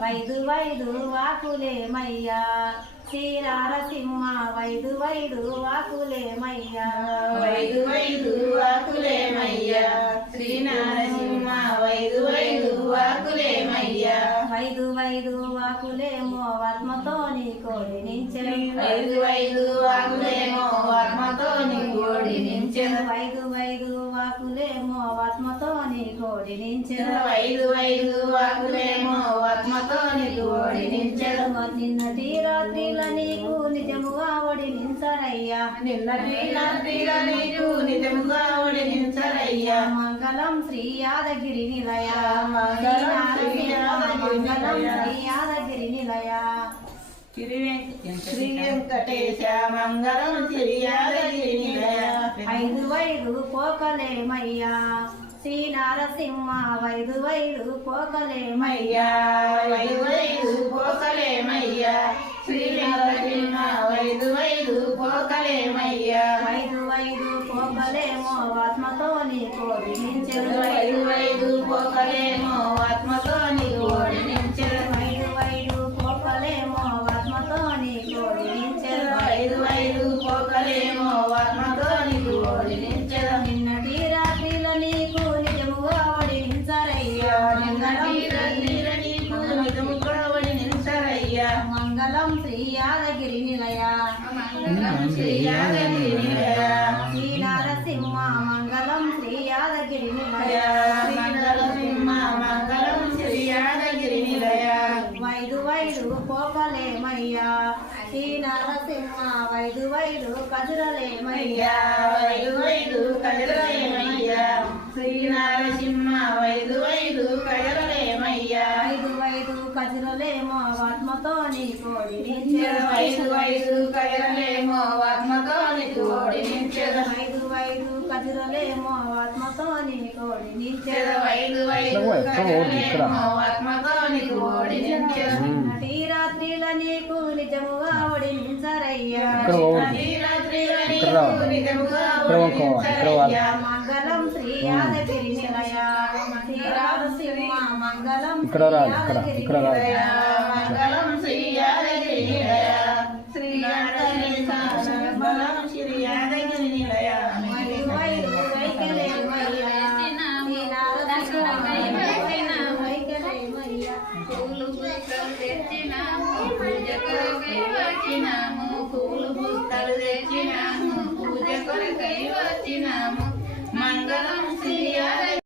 వైదు వైదు వాకులేమయ్యా శ్రీనారసింహ వైదు వైదు వాకులేమయ్యా వైదు వైదు వాకులేమయ్యా శ్రీనారసింహ వైదు వైదు వాకులేమయ్యా వైదు వైదు వాకులేమో ఆత్మతో నీ కోడి నించెను వైదు వైదు వాకులేమో ఆత్మతో నీ కోడి నించెను వైదు వైదు వాకులేమో ఆత్మతో నీ కోడి నించెను వైదు వైదు వాకులేమో ఆత్మతో నీ కోడి నించెను నిన్నటి రాత్రిల నీకు నిజముగా ఒడినించరయ్యా నిన్నటి రాత్రిల నీకు నిజముగా ఒడినించరయ్యా మంగళం శ్రీ యాదగిరి నిలయ మంగళం శ్రీ యాదగిరి నిలయ శ్రీ వెంకటేశ మంగళం శ్రీ యాదగిరి నిలయ ఐదు వైదు పోకలేమయ్యా శ్రీ నారసింహ వైదు వైదు పోకలేమయ్యా వైదు వైదు పోకలేమయ్యా శ్రీ నరసింహ వైదు వైదు పోకలేమయ్యా వైదు వైదు పోకలేమో ఆత్మతో నీ కోడి నించెను వైదు వైదు పోకలేమో ఆత్మతో నీ కోడి నించెను వైదు వైదు పోకలేమో ఆత్మతో నీ కోడి నించెను వైదు వైదు పోకలేమో ఆత్మతో నీ కోడి నించెను నిన్నటి రాత్రిల నీకు నిజముగా ఒడినించరయ్యా నిన్నటి రాత్రిల నీకు నిజముగా ఒడినించరయ్యా మంగళం శ్రీ యాదగిరి నిలయ మంగళం శ్రీ యాదగిరి నిలయ శ్రీ నారసింహ మంగళం శ్రీ యాదగిరి నిలయ నరసింహ మంగళం శ్రీ యాదగిరి నిలయ వైదు వైదు పోకలేమయ్యా శ్రీ నారసింహ వైదు వైదు కదురలేమయ్యా వైదు వైదు కదలలేమయ్యా శ్రీ నరసింహ వైదు వైదు కదలలేమయ్యా వైదు వైదు కదురలేమో ఆత్మతో నీ కోడి వైదు వైదు కదలలేమో ఆత్మతో నీ కోడి నించెద వైదు వైదు కదురలేమో ఆత్మతో నీ కోడి వైదు వైదు కదలలేమో ఆత్మతో నీ కోడి నించెద నటి రాత్రిల నీకు నిజముగా ఒడినించరయ్యా మంగళం శ్రీ యాదగిరి నిలయ శ్రీ రామసింహ మంగళం శ్రీ యాదగిరి నిలయ మంగళం శ్రీ యాదగిరి నిలయ